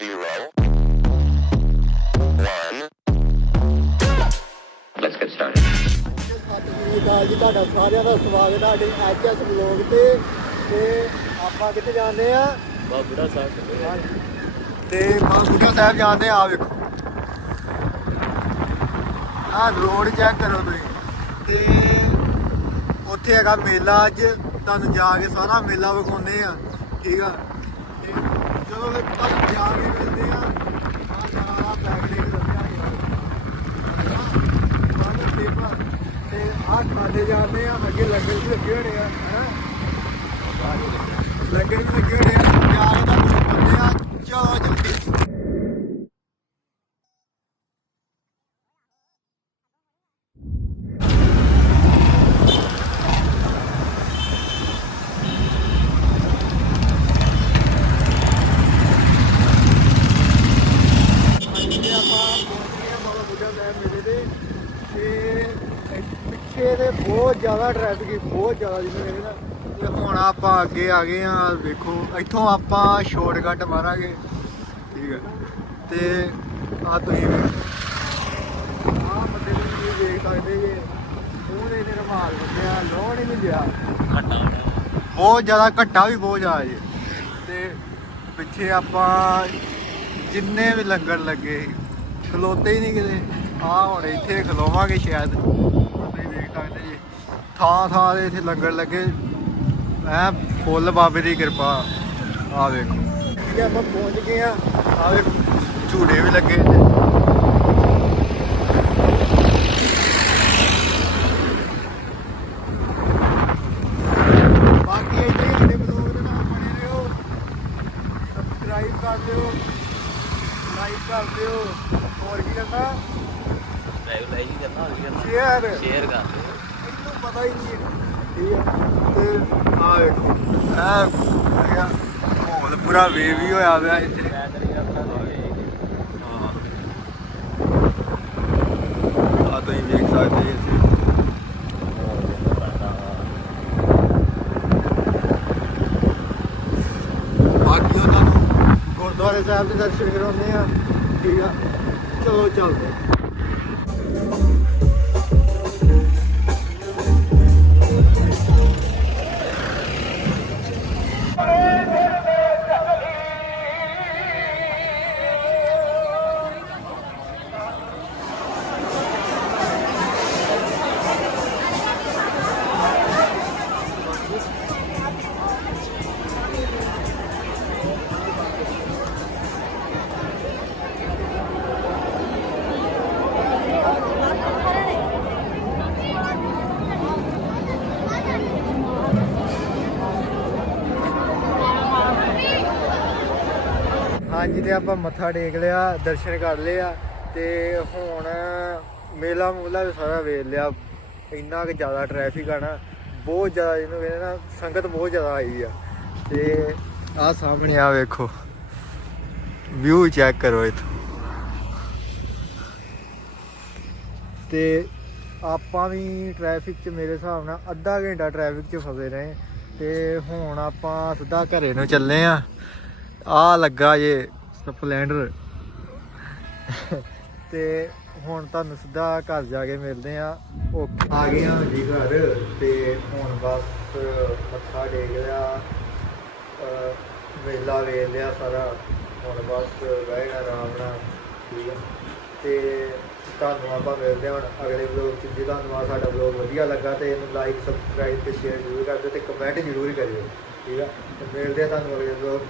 zero, one. Let's get started. ਸਤਿ ਸ਼੍ਰੀ ਅਕਾਲ ਜੀ ਤੁਹਾਡਾ ਸਾਰਿਆਂ ਦਾ ਸਵਾਗਤ ਹੈ ਸਾਡੇ ਐਚਐਸ ਬਲੌਗ ਤੇ। ਤੇ ਆਪਾਂ ਕਿੱਥੇ ਜਾਂਦੇ ਆ? ਬਾਬੜਾ ਸਾਹਿਬ ਚੱਲੇ ਆ। ਤੇ ਮਾਂ ਬੁੱਢਾ ਸਾਹਿਬ ਜਾਂਦੇ ਆ ਆਹ ਵੇਖੋ। ਆਹ ਰੋਡ ਚੈੱਕ ਕਰੋ ਤੁਸੀਂ। ਤੇ ਉੱਥੇ ਹੈਗਾ ਮੇਲਾ ਅੱਜ। ਤੁਹਾਨੂੰ ਜਾ ਕੇ ਸਾਰਾ ਮੇਲਾ ਵਿਖਾਉਂਦੇ ਆ। ਠੀਕ ਆ? ਚਲੋ ਫਿਰ ਤੁਹਾਨੂੰ ਜਾ ਕੇ ਮਿਲਦੇ ਆ, ਆਹ ਸਾਰਾ ਬੈਗ ਲੈ ਕੇ ਆ ਤੇ ਆਹ ਖਾਦੇ ਜਾਂਦੇ ਆ, ਅੱਗੇ ਲੰਗਰ ਵੀ ਲੱਗੇ ਹੋਣੇ ਆ, ਹਨਾ? ਲੰਗਰ ਵੀ ਲੱਗੇ ਹੋਣੇ ਆ ਜਾ ਕੇ ਤੁਹਾਨੂੰ ਆ ਚਲੋ ਜਲਦੀ ਹਾਂਜੀ ਆਪਾਂ ਪਹੁੰਚ ਗਏ ਆ ਮੇਲੇ ਦੇ ਤੇ ਪਿੱਛੇ ਦੇ ਬਹੁਤ ਜ਼ਿਆਦਾ ਟ੍ਰੈਫਿਕ ਬਹੁਤ ਜ਼ਿਆਦਾ ਕਹਿੰਦੇ ਨਾ ਤੇ ਹੁਣ ਆਪਾਂ ਅੱਗੇ ਆ ਗਏ ਆ ਵੇਖੋ ਇੱਥੋਂ ਆਪਾਂ ਸ਼ਾਰਟਕਟ ਮਾਰਾਂਗੇ। ਠੀਕ ਹੈ। ਤੇ ਆ ਤੁਸੀਂ ਆ ਬੰਦੇ ਨੂੰ ਤੁਸੀਂ ਦੇਖ ਸਕਦੇ ਜੇ। ਉਹਨੇ ਇਹਨੇ ਰਮਾਲ ਬੰਦਿਆ ਲੋਣ ਹੀ ਨਹੀਂ ਘੱਟਾ। ਬਹੁਤ ਜ਼ਿਆਦਾ ਘੱਟਾ ਵੀ ਬਹੁਤ ਜ਼ਿਆਦਾ ਜੀ। ਤੇ ਪਿੱਛੇ ਆਪਾਂ ਜਿੰਨੇ ਵੀ ਲੰਗਰ ਲੱਗੇ ਖਲੋਤੇ ਹੀ ਨਹੀਂ ਕਿਤੇ। ਆ ਹੁਣ ਇੱਥੇ ਖਲੋਵਾਂਗੇ ਸ਼ਾਇਦ। ਤੁਸੀਂ ਦੇਖ ਸਕਦੇ ਜੀ। ਥਾਂ ਥਾਂ ਦੇ ਇੱਥੇ ਲੰਗਰ ਲੱਗੇ। ਐ ਫੁੱਲ ਬਾਬੇ ਦੀ ਕਿਰਪਾ। ਆ ਵੇਖੋ ਠੀਕ ਹੈ ਆਪਾਂ ਪਹੁੰਚ ਗਏ ਆ ਆ ਵੇਖੋ ਝੂੜੇ ਵੀ ਲੱਗੇ ਇੱਥੇ। ਬਾਕੀ ਇੱਥੇ ਹੀ ਸਾਡੇ ਬਲੌਗ ਦੇ ਨਾਲ ਬਣੇ ਰਹੋ। ਸਬਸਕ੍ਰਾਈਬ ਕਰ ਦਿਓ। ਲਾਈਕ ਕਰ ਦਿਓ ਹੋਰ ਕੀ ਕਰਨਾ? ਲਾਈਵ ਲਾਈਵ ਹੀ ਕਰਨਾ ਹੋਰ ਕੀ ਕਰਨਾ? ਸ਼ੇਅਰ। ਸ਼ੇਅਰ ਕਰ। ਦਿਓ ਇਹਨੂੰ ਪਤਾ ਹੀ ਨਹੀਂ। ਠੀਕ ਹੈ। ਤੇ ਆ ਵੇਖੋ। ਇਹ ਹੈਗਾ ਮਾਹੌਲ ਪੂਰਾ ਵੇਵ ਹੀ ਹੋਇਆ ਪਿਆ ਇੱਥੇ। ਆ ਤੁਸੀਂ ਵੇਖ ਸਕਦੇ ਇੱਥੇ ਬਾਕੀ ਉਹਨਾਂ ਨੂੰ ਗੁਰਦੁਆਰੇ ਸਾਹਿਬ ਦੇ ਦਰਸ਼ਨ ਕਰਾਉਂਦੇ ਆ ਠੀਕ ਆ। ਚਲੋ ਚੱਲਦੇ ਹਾਂਜੀ ਤੇ ਆਪਾਂ ਮੱਥਾ ਟੇਕ ਲਿਆ, ਦਰਸ਼ਨ ਕਰ ਲਏ ਆ ਤੇ ਹੁਣ ਮੇਲਾ ਮੂਲਾ ਵੀ ਸਾਰਾ ਵੇਖ ਲਿਆ। ਇੰਨਾ ਕਿ ਜ਼ਿਆਦਾ ਟ੍ਰੈਫਿਕ ਆ ਨਾ, ਬਹੁਤ ਜ਼ਿਆਦਾ ਜਿਹਨੂੰ ਕਹਿੰਦੇ ਨਾ, ਸੰਗਤ ਬਹੁਤ ਜ਼ਿਆਦਾ ਆਈ ਆ। ਤੇ ਆਹ ਸਾਹਮਣੇ ਆ ਵੇਖੋ ਵਿਊ ਚੈੱਕ ਕਰੋ ਇੱਥੋਂ। ਤੇ ਆਪਾਂ ਵੀ ਟ੍ਰੈਫਿਕ 'ਚ ਮੇਰੇ ਹਿਸਾਬ ਨਾਲ ਅੱਧਾ ਘੰਟਾ ਟ੍ਰੈਫਿਕ 'ਚ ਫਸੇ ਰਹੇ। ਤੇ ਹੁਣ ਆਪਾਂ ਸਿੱਧਾ ਘਰੇ ਨੂੰ ਚੱਲੇ ਆ। ਆ ਲੱਗਾ ਜੇ ਸਪਲੈਂਡਰ। ਤੇ ਹੁਣ ਤੁਹਾਨੂੰ ਸਿੱਧਾ ਘਰ ਜਾ ਕੇ ਮਿਲਦੇ ਆ। ਓਕੇ। ਆ ਗਏ ਆ ਜੀ ਘਰ ਤੇ ਹੁਣ ਬਸ ਮੱਥਾ ਟੇਕ ਲਿਆ, ਅਹ ਮੇਲਾ ਵੇਖ ਲਿਆ ਸਾਰਾ। ਹੁਣ ਬਸ ਬਹਿ ਗਿਆ ਆਰਾਮ ਨਾਲ, ਠੀਕ ਆ। ਤੇ ਤੁਹਾਨੂੰ ਆਪਾਂ ਮਿਲਦੇ ਹਾਂ ਹੁਣ ਅਗਲੇ ਵਲੋਗ 'ਚ। ਜੇ ਤੁਹਾਨੂੰ ਆ ਸਾਡਾ ਵਲੋਗ ਵਧੀਆ ਲੱਗਾ ਤੇ ਇਹਨੂੰ ਲਾਈਕ ਸਬਸਕ੍ਰਾਈਬ ਤੇ ਸ਼ੇਅਰ ਜ਼ਰੂਰ ਕਰ ਦਿਓ ਤੇ ਕਮੈਂਟ ਜ਼ਰੂਰ ਕਰਿਓ, ਠੀਕ ਆ। ਤੇ ਮਿਲਦੇ ਆ ਤੁਹਾਨੂੰ ਅਗਲੇ ਵਲੋਗ